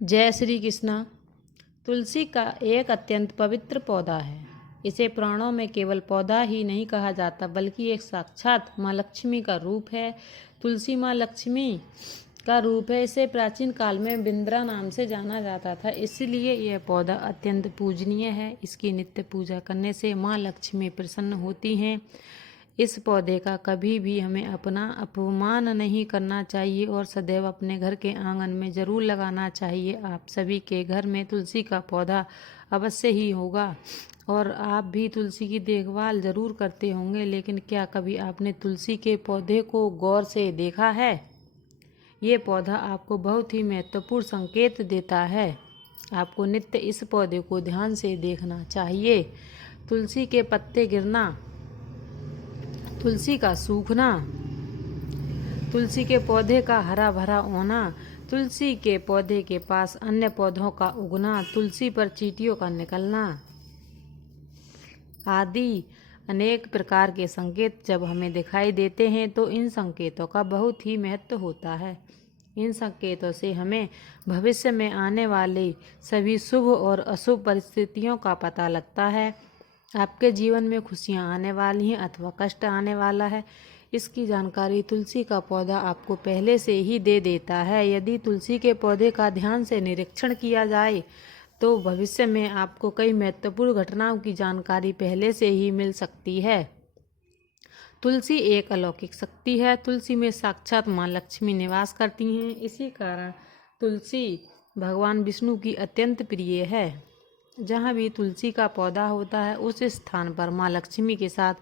जय श्री कृष्णा। तुलसी का एक अत्यंत पवित्र पौधा है। इसे पुराणों में केवल पौधा ही नहीं कहा जाता बल्कि एक साक्षात माँ लक्ष्मी का रूप है। तुलसी माँ लक्ष्मी का रूप है। इसे प्राचीन काल में बिंद्रा नाम से जाना जाता था, इसलिए यह पौधा अत्यंत पूजनीय है। इसकी नित्य पूजा करने से माँ लक्ष्मी प्रसन्न होती हैं। इस पौधे का कभी भी हमें अपना अपमान नहीं करना चाहिए और सदैव अपने घर के आंगन में ज़रूर लगाना चाहिए। आप सभी के घर में तुलसी का पौधा अवश्य ही होगा और आप भी तुलसी की देखभाल ज़रूर करते होंगे, लेकिन क्या कभी आपने तुलसी के पौधे को गौर से देखा है? ये पौधा आपको बहुत ही महत्वपूर्ण संकेत देता है। आपको नित्य इस पौधे को ध्यान से देखना चाहिए। तुलसी के पत्ते गिरना, तुलसी का सूखना, तुलसी के पौधे का हरा भरा होना, तुलसी के पौधे के पास अन्य पौधों का उगना, तुलसी पर चींटियों का निकलना आदि अनेक प्रकार के संकेत जब हमें दिखाई देते हैं तो इन संकेतों का बहुत ही महत्व होता है। इन संकेतों से हमें भविष्य में आने वाले सभी शुभ और अशुभ परिस्थितियों का पता लगता है। आपके जीवन में खुशियां आने वाली हैं अथवा कष्ट आने वाला है, इसकी जानकारी तुलसी का पौधा आपको पहले से ही दे देता है। यदि तुलसी के पौधे का ध्यान से निरीक्षण किया जाए तो भविष्य में आपको कई महत्वपूर्ण घटनाओं की जानकारी पहले से ही मिल सकती है। तुलसी एक अलौकिक शक्ति है। तुलसी में साक्षात माँ लक्ष्मी निवास करती हैं। इसी कारण तुलसी भगवान विष्णु की अत्यंत प्रिय है। जहाँ भी तुलसी का पौधा होता है उस स्थान पर माँ लक्ष्मी के साथ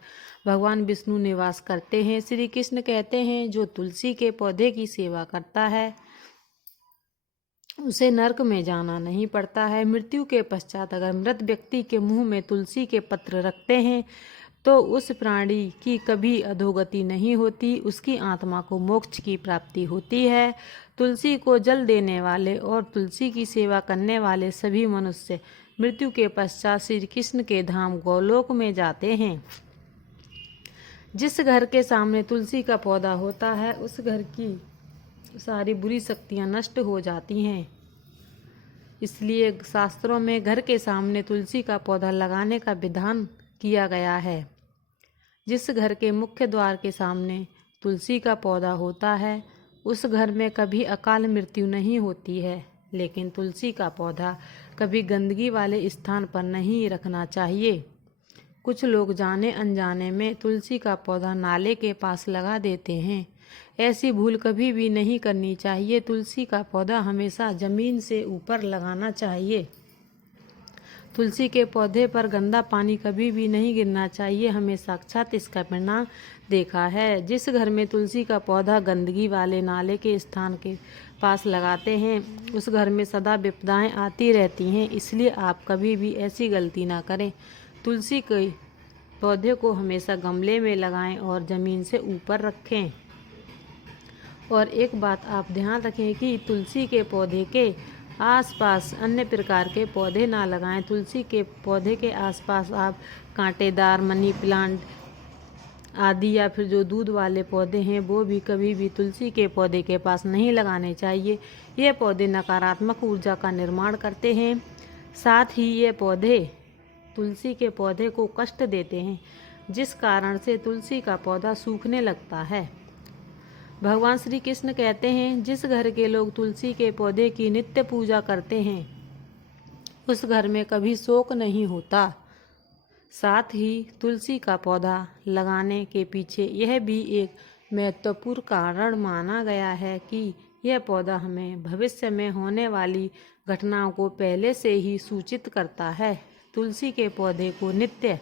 भगवान विष्णु निवास करते हैं। श्री कृष्ण कहते हैं, जो तुलसी के पौधे की सेवा करता है उसे नरक में जाना नहीं पड़ता है। मृत्यु के पश्चात अगर मृत व्यक्ति के मुंह में तुलसी के पत्र रखते हैं तो उस प्राणी की कभी अधोगति नहीं होती, उसकी आत्मा को मोक्ष की प्राप्ति होती है। तुलसी को जल देने वाले और तुलसी की सेवा करने वाले सभी मनुष्य मृत्यु के पश्चात श्री कृष्ण के धाम गोलोक में जाते हैं। जिस घर के सामने तुलसी का पौधा होता है उस घर की सारी बुरी शक्तियाँ नष्ट हो जाती हैं। इसलिए शास्त्रों में घर के सामने तुलसी का पौधा लगाने का विधान किया गया है। जिस घर के मुख्य द्वार के सामने तुलसी का पौधा होता है उस घर में कभी अकाल मृत्यु नहीं होती है। लेकिन तुलसी का पौधा कभी गंदगी वाले स्थान पर नहीं रखना चाहिए। कुछ लोग जाने अनजाने में तुलसी का पौधा नाले के पास लगा देते हैं। ऐसी भूल कभी भी नहीं करनी चाहिए। तुलसी का पौधा हमेशा जमीन से ऊपर लगाना चाहिए। तुलसी के पौधे पर गंदा पानी कभी भी नहीं गिरना चाहिए। हमें साक्षात इसका परिणाम देखा है। जिस घर में तुलसी का पौधा गंदगी वाले नाले के स्थान के पास लगाते हैं उस घर में सदा विपदाएं आती रहती हैं। इसलिए आप कभी भी ऐसी गलती ना करें। तुलसी के पौधे को हमेशा गमले में लगाएं और ज़मीन से ऊपर रखें। और एक बात आप ध्यान रखें कि तुलसी के पौधे के आसपास अन्य प्रकार के पौधे ना लगाएं। तुलसी के पौधे के आसपास आप कांटेदार मनी प्लांट आदि या फिर जो दूध वाले पौधे हैं वो भी कभी भी तुलसी के पौधे के पास नहीं लगाने चाहिए। ये पौधे नकारात्मक ऊर्जा का निर्माण करते हैं। साथ ही ये पौधे तुलसी के पौधे को कष्ट देते हैं, जिस कारण से तुलसी का पौधा सूखने लगता है। भगवान श्री कृष्ण कहते हैं, जिस घर के लोग तुलसी के पौधे की नित्य पूजा करते हैं उस घर में कभी शोक नहीं होता। साथ ही तुलसी का पौधा लगाने के पीछे यह भी एक महत्वपूर्ण कारण माना गया है कि यह पौधा हमें भविष्य में होने वाली घटनाओं को पहले से ही सूचित करता है। तुलसी के पौधे को नित्य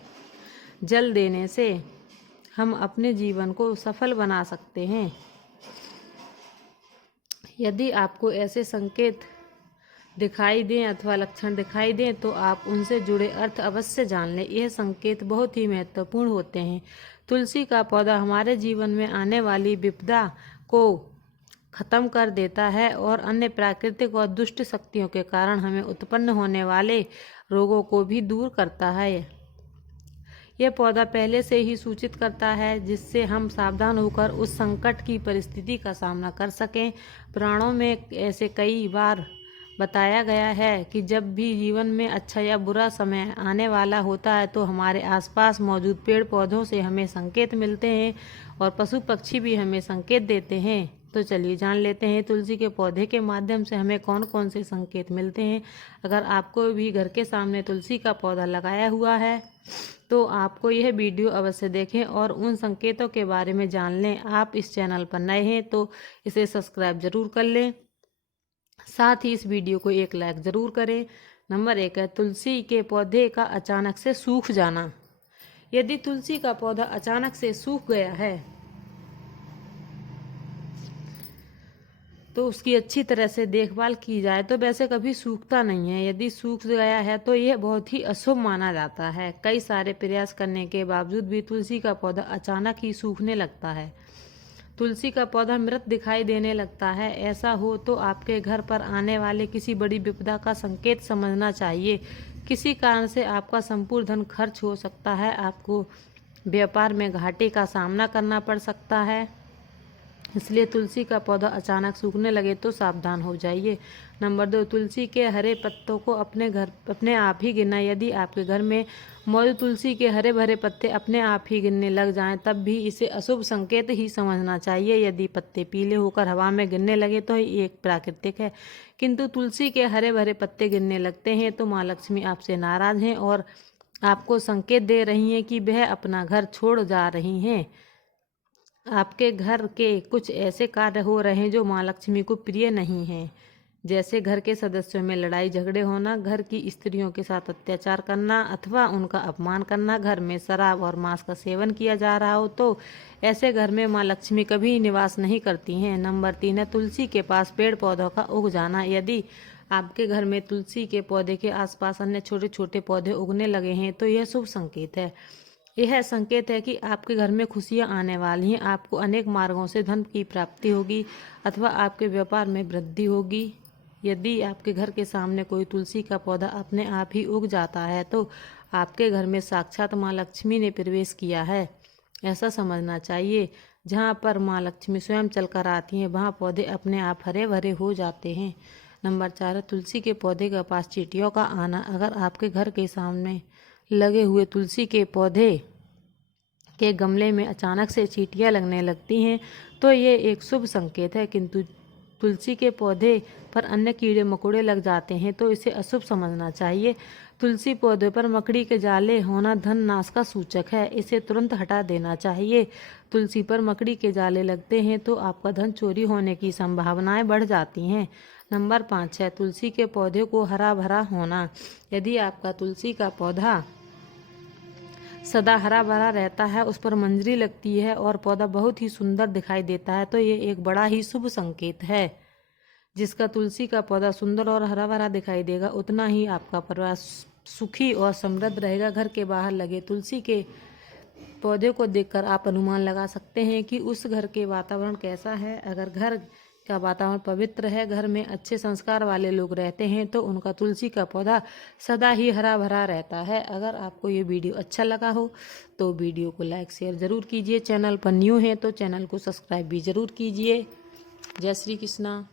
जल देने से हम अपने जीवन को सफल बना सकते हैं। यदि आपको ऐसे संकेत दिखाई दें अथवा लक्षण दिखाई दें तो आप उनसे जुड़े अर्थ अवश्य जान लें। यह संकेत बहुत ही महत्वपूर्ण होते हैं। तुलसी का पौधा हमारे जीवन में आने वाली विपदा को खत्म कर देता है और अन्य प्राकृतिक और दुष्ट शक्तियों के कारण हमें उत्पन्न होने वाले रोगों को भी दूर करता है। यह पौधा पहले से ही सूचित करता है जिससे हम सावधान होकर उस संकट की परिस्थिति का सामना कर सकें। पुराणों में ऐसे कई बार बताया गया है कि जब भी जीवन में अच्छा या बुरा समय आने वाला होता है तो हमारे आसपास मौजूद पेड़ पौधों से हमें संकेत मिलते हैं और पशु पक्षी भी हमें संकेत देते हैं। तो चलिए जान लेते हैं तुलसी के पौधे के माध्यम से हमें कौन कौन से संकेत मिलते हैं। अगर आपको भी घर के सामने तुलसी का पौधा लगाया हुआ है तो आपको यह वीडियो अवश्य देखें और उन संकेतों के बारे में जान लें। आप इस चैनल पर नए हैं तो इसे सब्सक्राइब जरूर कर लें, साथ ही इस वीडियो को एक लाइक ज़रूर करें। नंबर 1 है तुलसी के पौधे का अचानक से सूख जाना। यदि तुलसी का पौधा अचानक से सूख गया है तो उसकी अच्छी तरह से देखभाल की जाए तो वैसे कभी सूखता नहीं है। यदि सूख गया है तो यह बहुत ही अशुभ माना जाता है। कई सारे प्रयास करने के बावजूद भी तुलसी का पौधा अचानक ही सूखने लगता है। तुलसी का पौधा मृत दिखाई देने लगता है। ऐसा हो तो आपके घर पर आने वाले किसी बड़ी विपदा का संकेत समझना चाहिए। किसी कारण से आपका संपूर्ण धन खर्च हो सकता है। आपको व्यापार में घाटे का सामना करना पड़ सकता है। इसलिए तुलसी का पौधा अचानक सूखने लगे तो सावधान हो जाइए। नंबर 2, तुलसी के हरे पत्तों को अपने आप ही गिरना। यदि आपके घर में मौजूद तुलसी के हरे भरे पत्ते अपने आप ही गिरने लग जाएं तब भी इसे अशुभ संकेत ही समझना चाहिए। यदि पत्ते पीले होकर हवा में गिरने लगे तो ये एक प्राकृतिक है, किंतु तुलसी के हरे भरे पत्ते गिरने लगते हैं तो माँ लक्ष्मी आपसे नाराज हैं और आपको संकेत दे रही हैं कि वह अपना घर छोड़ जा रही हैं। आपके घर के कुछ ऐसे कार्य हो रहे हैं जो माँ लक्ष्मी को प्रिय नहीं हैं, जैसे घर के सदस्यों में लड़ाई झगड़े होना, घर की स्त्रियों के साथ अत्याचार करना अथवा उनका अपमान करना, घर में शराब और मांस का सेवन किया जा रहा हो तो ऐसे घर में माँ लक्ष्मी कभी निवास नहीं करती हैं। नंबर 3 है तुलसी के पास पेड़ पौधों का उग जाना। यदि आपके घर में तुलसी के पौधे के आसपास अन्य छोटे छोटे पौधे उगने लगे हैं तो यह शुभ संकेत है। यह संकेत है कि आपके घर में खुशियां आने वाली हैं। आपको अनेक मार्गों से धन की प्राप्ति होगी अथवा आपके व्यापार में वृद्धि होगी। यदि आपके घर के सामने कोई तुलसी का पौधा अपने आप ही उग जाता है तो आपके घर में साक्षात माँ लक्ष्मी ने प्रवेश किया है, ऐसा समझना चाहिए। जहाँ पर माँ लक्ष्मी स्वयं चलकर आती हैं वहाँ पौधे अपने आप हरे भरे हो जाते हैं। नंबर 4 है तुलसी के पौधे के पास चींटियों का आना। अगर आपके घर के सामने लगे हुए तुलसी के पौधे के गमले में अचानक से चींटियां लगने लगती हैं तो ये एक शुभ संकेत है, किंतु तुलसी के पौधे पर अन्य कीड़े मकोड़े लग जाते हैं तो इसे अशुभ समझना चाहिए। तुलसी पौधे पर मकड़ी के जाले होना धन नाश का सूचक है, इसे तुरंत हटा देना चाहिए। तुलसी पर मकड़ी के जाले लगते हैं तो आपका धन चोरी होने की संभावनाएं बढ़ जाती हैं। नंबर 5 है तुलसी के पौधे को हरा भरा होना। यदि आपका तुलसी का पौधा सदा हरा भरा रहता है, उस पर मंजरी लगती है और पौधा बहुत ही सुंदर दिखाई देता है तो ये एक बड़ा ही शुभ संकेत है। जिसका तुलसी का पौधा सुंदर और हरा भरा दिखाई देगा उतना ही आपका परिवार सुखी और समृद्ध रहेगा। घर के बाहर लगे तुलसी के पौधे को देखकर आप अनुमान लगा सकते हैं कि उस घर के वातावरण कैसा है। अगर घर का वातावरण पवित्र है, घर में अच्छे संस्कार वाले लोग रहते हैं तो उनका तुलसी का पौधा सदा ही हरा भरा रहता है। अगर आपको ये वीडियो अच्छा लगा हो तो वीडियो को लाइक शेयर ज़रूर कीजिए। चैनल पर न्यू है तो चैनल को सब्सक्राइब भी ज़रूर कीजिए। जय श्री कृष्णा।